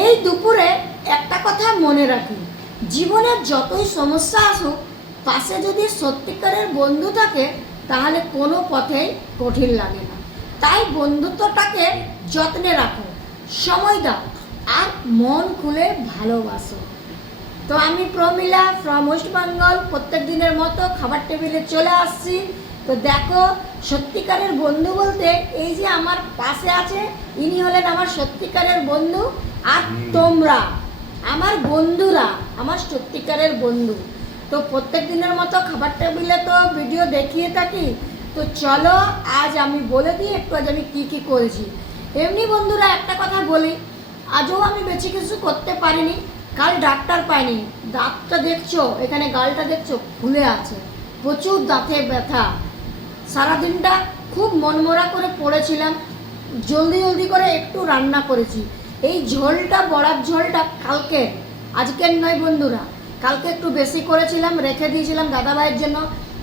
এই দুপুরে একটা কথা মনে রাখি, জীবনের যতই সমস্যা আসুক, পাশে যদি সত্যিকারের বন্ধু থাকে তাহলে কোনো পথেই কঠিন লাগে না। তাই বন্ধুত্বটাকে যত্নে রাখো, সময় দাও আর মন খুলে ভালোবাসো। তো আমি প্রমিলা ফ্রম ওয়েস্ট বেঙ্গল প্রত্যেক দিনের মতো খাবার টেবিলে চলে আসছি। তো দেখো, সত্যিকারের বন্ধু বলতে এই যে আমার পাশে আছে, ইনি হলেন আমার সত্যিকারের বন্ধু। আর তোমরা আমার বন্ধুরা, আমার সত্যিকারের বন্ধু। তো প্রত্যেক দিনের মতো খাবার টেবিলে তো ভিডিও দেখিয়ে থাকি। তো চলো আজ আমি বলে দিই একটু আজ আমি কী কী করেছি। এমনি বন্ধুরা একটা কথা বলি, আজও আমি বেশি কিছু করতে পারিনি। কাল ডাক্তার পাইনি, দাঁতটা দেখছো, এখানে গালটা দেখছো ফুলে আছে, প্রচুর দাঁতে ব্যথা। সারাদিনটা খুব মনমরা করে পড়েছিলাম, জলদি জলদি করে একটু রান্না করেছি। এই ঝোলটা, বড়ার ঝোলটা কালকে, আজকের নয় বন্ধুরা, কালকে একটু বেশি করেছিলাম, রেখে দিয়েছিলাম দাদাভাইয়ের জন্য।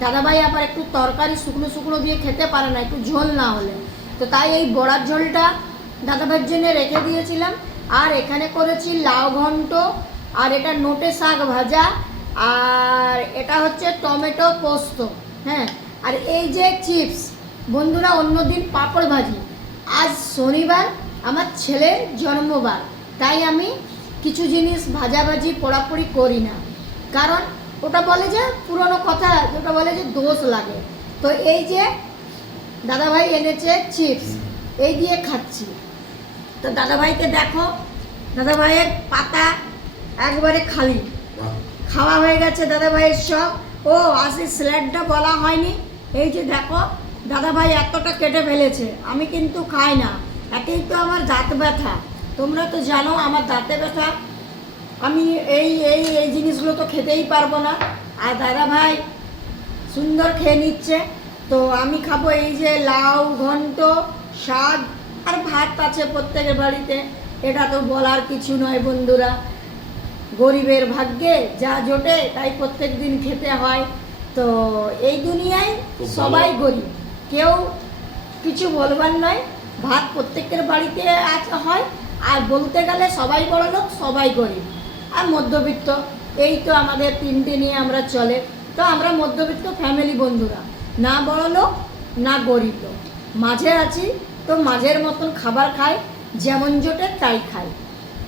দাদাভাই আবার একটু তরকারি শুকনো শুকনো দিয়ে খেতে পারে না একটু ঝোল না হলে, তো তাই এই বড়ার ঝোলটা দাদাভাইয়ের জন্য রেখে দিয়েছিলাম। আর এখানে করেছি লাউ ঘন্ট, আর এটা নোটে শাক ভাজা, আর এটা হচ্ছে টমেটো পোস্ত। হ্যাঁ, আর এই যে চিপস বন্ধুরা, অন্যদিন পাঁপড় ভাজি। আজ শনিবার, আমার ছেলের জন্মবার, তাই আমি কিছু জিনিস ভাজাভাজি পোড়াপুড়ি করি না, কারণ ওটা বলে যে পুরনো কথা, ওটা বলে যে দোষ লাগে। তো এই যে দাদাভাই এনেছে চিপস, এই দিয়ে খাচ্ছি। তো দাদাভাইকে দেখো, দাদাভাইয়ের পাতা একবারে খালি, খাওয়া হয়ে গেছে দাদাভাইয়ের সব। ও আসি স্ল্যাডটা বলা হয়নি, এই যে দেখো দাদাভাই এতটা কেটে ফেলেছে। আমি কিন্তু খাই না, একেই তো আমার দাঁত ব্যথা, তোমরা তো জানো আমার দাঁতে ব্যথা, আমি এই এই এই জিনিসগুলো তো খেতেই পারবো না। আর দাদাভাই সুন্দর খেয়ে নিচ্ছে। তো আমি খাবো এই যে লাউ ঘন্ট, শাক আর ভাত আছে প্রত্যেকের বাড়িতে, এটা তো বলার কিছু নয় বন্ধুরা। গরিবের ভাগ্যে যা জোটে তাই প্রত্যেক দিন খেতে হয়। তো এই দুনিয়ায় সবাই গরিব, কেউ কিছু বলবার নয়। ভাত প্রত্যেকের বাড়িতে হয়, আর বলতে গেলে সবাই বড় লোক, সবাই গরিব আর মধ্যবিত্ত। এই তো আমাদের তিনটে নিয়ে আমরা চলে। তো আমরা মধ্যবিত্ত ফ্যামিলি বন্ধুরা, না বড় লোক না গরিব লোক, মাঝে আছি। তো মাঝের মতন খাবার খাই, যেমন জোটে তাই খাই।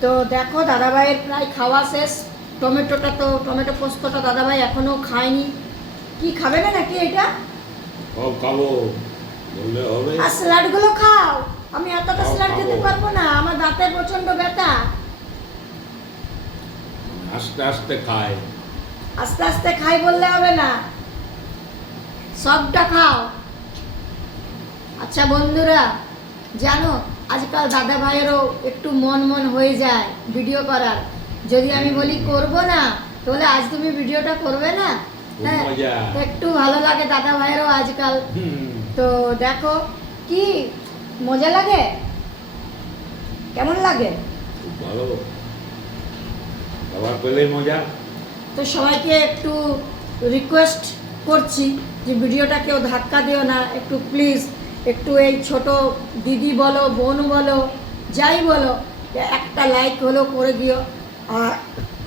তো দেখো দাদাভাইয়ের প্রায় খাওয়া শেষ। টমেটো পোস্তটা দাদাভাই এখনো খায়নি। কি খাবে না নাকি এটা? খাবো বললে হবে। আর স্যালাডগুলো খাও, আমি এতটা স্যালাড খেতে পারবো না, আমার দাঁতে প্রচন্ড ব্যথা। আস্তে আস্তে খায়। আস্তে আস্তে খাই বললে হবে না, সবটা খাও। আচ্ছা বন্ধুরা, জানো আজকাল দাদা ভাইয়েরও একটু মন হয়ে যায় ভিডিও করার। যদি আমি বলি করব না, তাহলে আজ তুমি ভিডিওটা করবে না? হ্যাঁ, একটু ভালো লাগে দাদা ভাইয়েরও আজকাল। তো দেখো কি মজা লাগে, কেমন লাগে? ভালো, খাবার পেলেই মজা। তো সবাইকে একটু রিকোয়েস্ট করছি যে ভিডিওটা কেউ ধাক্কা দিও না, একটু প্লিজ একটু এই ছোট দিদি বলো, বোন বলো, যাই বলো, একটা লাইক হলেও করে দিও। আর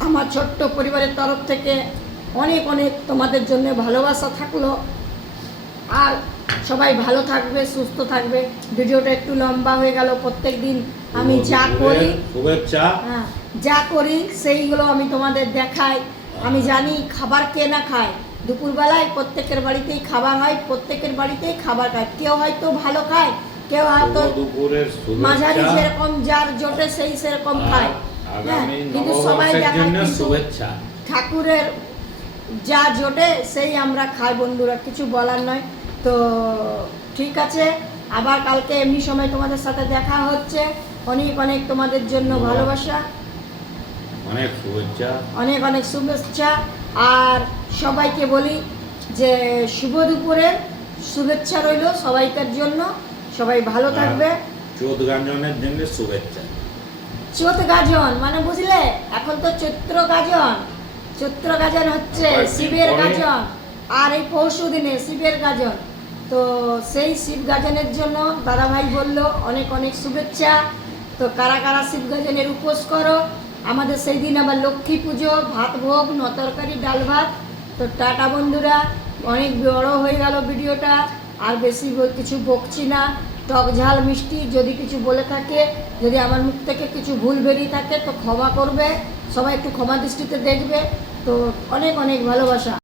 আমার ছোট্ট পরিবারের তরফ থেকে অনেক অনেক তোমাদের জন্য ভালোবাসা থাকলো। আর সবাই ভালো থাকবে, সুস্থ থাকবে। ভিডিওটা একটু লম্বা হয়ে গেল, প্রত্যেক দিন আমি যা করি, শুভেচ্ছা, হ্যাঁ যা করি সেইগুলো আমি তোমাদের দেখাই। আমি জানি খাবার কে না খায়, দুপুরবেলায় প্রত্যেকের বাড়িতেই খাবার হয়, প্রত্যেকের বাড়িতেই খাবার খায়। কেউ হয়তো ভালো খায়, কেউ হয়তো মাঝারি, যেরকম যার জোটে সেই সেরকম খায়। হ্যাঁ, কিন্তু সবাই দেখায়, শুভেচ্ছা, ঠাকুরের যা জোটে সেই আমরা খাই বন্ধুরা, কিছু বলার নয়। তো ঠিক আছে, আবার কালকে এমনি সময় তোমাদের সাথে দেখা হচ্ছে। অনেক অনেক তোমাদের জন্য ভালোবাসা, অনেক শুভেচ্ছা, অনেক অনেক শুভেচ্ছা। আর সবাইকে বলি যে শুভ দুপুরের শুভেচ্ছা রইল সবাইকার জন্য, সবাই ভালো থাকবে। চোদ গাজনের জন্য শুভেচ্ছা। চোদ গাজন মানে বুঝলে, এখন তো চৈত্র গাজন, চৈত্র গাজন হচ্ছে শিবের গাজন, আর এই পরশু দিনে শিবের গাজন। তো সেই শিব গাজনের জন্য দাদাভাই বলল অনেক অনেক শুভেচ্ছা। তো কারা কারা শিবগাজনের উপোস করো। আমাদের সেই দিন আবার লক্ষ্মী পুজো, ভাত ভোগ, তরকারি, ডাল ভাত। তো টাটা বন্ধুরা, অনেক বড় হয়ে গেল ভিডিওটা, আর বেশি কিছু বকছি না। টক ঝাল মিষ্টি যদি কিছু বলে থাকে, যদি আমার মুখ থেকে কিছু ভুল বেরিয়ে থাকে তো ক্ষমা করবে, সবাই একটু ক্ষমা দৃষ্টিতে দেখবে। তো অনেক অনেক ভালোবাসা।